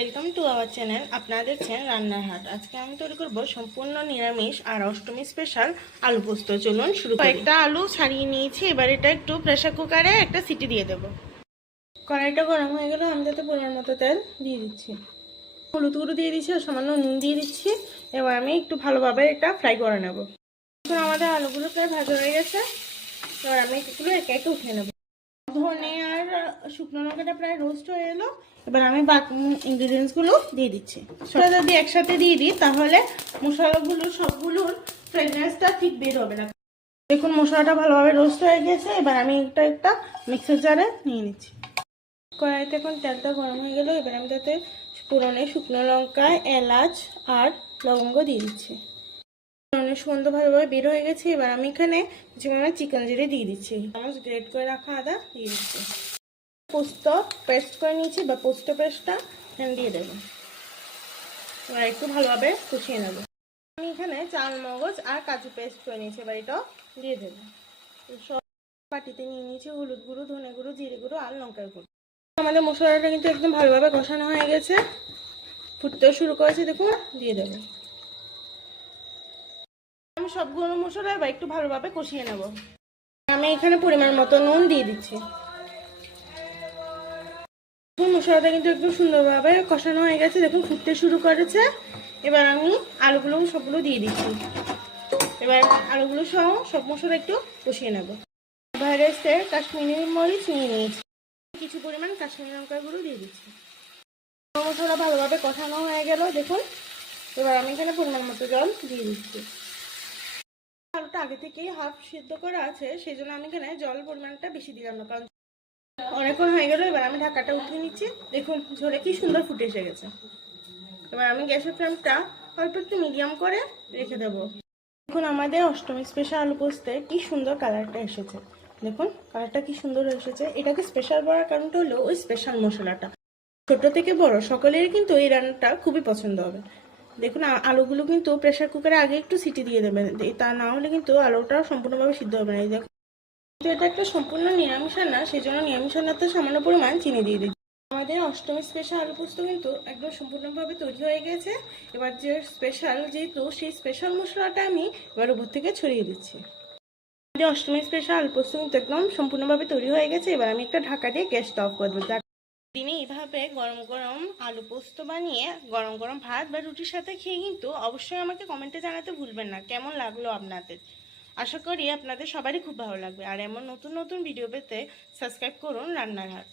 Welcome to our channel. আপনারা দেখছেন রান্নার হাট। আজকে আমি তৈরি করব সম্পূর্ণ নিরামিষ আর অষ্টমী স্পেশাল আলু পোস্ত। চলুন শুরু করি। একটা আলু ছাড়িয়ে নিয়েছি, এবার এটা একটু প্রেসার কুকারে একটা সিটি দিয়ে দেবো। কড়াইটা গরম হয়ে গেল, আমি তাতে পরিমাণ মতো তেল দিয়ে দিচ্ছি, হলুদ গুঁড়ো দিয়ে দিচ্ছি আর সামান্য নুন দিয়ে দিচ্ছি। এবার আমি একটু ভালোভাবে এটা ফ্রাই করে নেব। এখন আমাদের আলুগুলো প্রায় ভাজা হয়ে গেছে, এবার আমি এগুলো একে একে উঠিয়ে নেব। ধনে আর শুকনো লঙ্কাটা প্রায় রোস্ট হয়ে এলো, এবার আমি বাকি ইনগ্রিডিয়েন্টসগুলো দিয়ে দিচ্ছি। সেটা যদি একসাথে দিয়ে দিই তাহলে মশলাগুলো সবগুলোর ফ্রেগনেন্সটা ঠিক বের হবে না। দেখুন মশলাটা ভালোভাবে রোস্ট হয়ে গেছে, এবার আমি একটা মিক্সার জারে নিয়ে নিচ্ছি। কড়াইতে এখন তেলটা গরম হয়ে গেল, এবার আমি তাতে ফোড়নে শুকনো লঙ্কা, এলাচ আর লবঙ্গ দিয়ে দিচ্ছি। সুগন্ধ ভালোভাবে বের হয়ে গেছে, এবার আমি এখানে কিছু পরিমাণে চিকেন জিরে দিয়ে দিচ্ছি। চামচ গ্রেট করে রাখা আদা দিয়ে দিচ্ছি। পোস্ত পেস্ট করে নিয়েছি বা পোস্ত পেস্টটা এখানে দিয়ে দেবো। এবার একটু ভালোভাবে কষিয়ে নেব। আমি এখানে চাল মগজ আর কাজু পেস্ট করে নিয়েছি, এবার এটাও দিয়ে দেবো। সব বাটিতে নিয়ে নিয়েছি হলুদ গুঁড়ো, ধনে গুঁড়ো, জিরে গুঁড়ো আর লঙ্কার গুঁড়ো। আমাদের মশলাটা কিন্তু একদম ভালোভাবে কষানো হয়ে গেছে, ফুটতেও শুরু করেছে, দেখুন দিয়ে দেবো। আমি সবগুলো মশলা এবার একটু ভালোভাবে কষিয়ে নেব। আমি এখানে পরিমাণ মতো নুন দিয়ে দিচ্ছি। মশলাটা কিন্তু একদম সুন্দরভাবে কষানো হয়ে গেছে, দেখুন ফুটতে শুরু করেছে। এবার আমি আলুগুলো সবগুলো দিয়ে দিচ্ছি। এবার আলুগুলো সহ সব মশলা একটু কষিয়ে নেব। ভাইরাসে কাশ্মীরি মরিচ নিয়ে নিয়েছি, কিছু পরিমাণ কাশ্মীরি লঙ্কার গুঁড়ো দিয়ে দিচ্ছি। মশলা ভালোভাবে কষানো হয়ে গেল, দেখুন। এবার আমি এখানে পরিমাণ মতো জল দিয়ে দিচ্ছি। আলুটা আগে থেকেই হাফ সিদ্ধ করা আছে, সেই জন্য আমি এখানে জল পরিমাণটা বেশি দিলাম না, কারণ অনেকক্ষণ হয়ে গেল। এবার আমি ঢাকাটা উঠিয়ে নিচ্ছি, দেখুন ঝোলে কি সুন্দর ফুটে এসে গেছে। এবার আমি গ্যাসের ফ্লেমটা অল্প একটু মিডিয়াম করে রেখে দেবো। দেখুন আমাদের অষ্টমী স্পেশাল আলু পোস্তে কি সুন্দর কালারটা এসেছে, দেখুন কালারটা কি সুন্দর এসেছে। এটাকে স্পেশাল করার কারণটা হলো ওই স্পেশাল মশলাটা। ছোট থেকে বড় সকলেরই কিন্তু এই রান্নাটা খুবই পছন্দ হবে। দেখুন আলুগুলো কিন্তু প্রেসার কুকারে আগে একটু সিটি দিয়ে দেবেন, তা না হলে কিন্তু আলুটা সম্পূর্ণভাবে সিদ্ধ হবে না। এই দেখুন, এটা একটা সম্পূর্ণ নিরামিষ রান্না, সেই জন্য নিরামিষ রান্নাতে সামান্য পরিমাণ চিনি দিয়ে দিচ্ছি। আমাদের অষ্টমী স্পেশাল আলু পোস্ত কিন্তু একদম সম্পূর্ণভাবে তৈরি হয়ে গেছে। এবার যে স্পেশাল, যেহেতু সেই স্পেশাল মশলাটা আমি এবার উপর থেকে ছড়িয়ে দিচ্ছি। আমাদের অষ্টমী স্পেশাল আলু পোস্ত কিন্তু একদম সম্পূর্ণভাবে তৈরি হয়ে গেছে। এবার আমি একটা ঢাকা দিয়ে গ্যাসটা অফ করে দেবো। দিনে এইভাবে গরম গরম আলু পোস্ত বানিয়ে গরম গরম ভাত বা রুটির সাথে খেয়ে কিন্তু অবশ্যই আমাকে কমেন্টে জানাতে ভুলবেন না কেমন লাগলো আপনাদের। আশা করি আপনাদের সবারই খুব ভালো লাগবে। আর এমন নতুন নতুন ভিডিও পেতে সাবস্ক্রাইব করুন রান্নার হাট।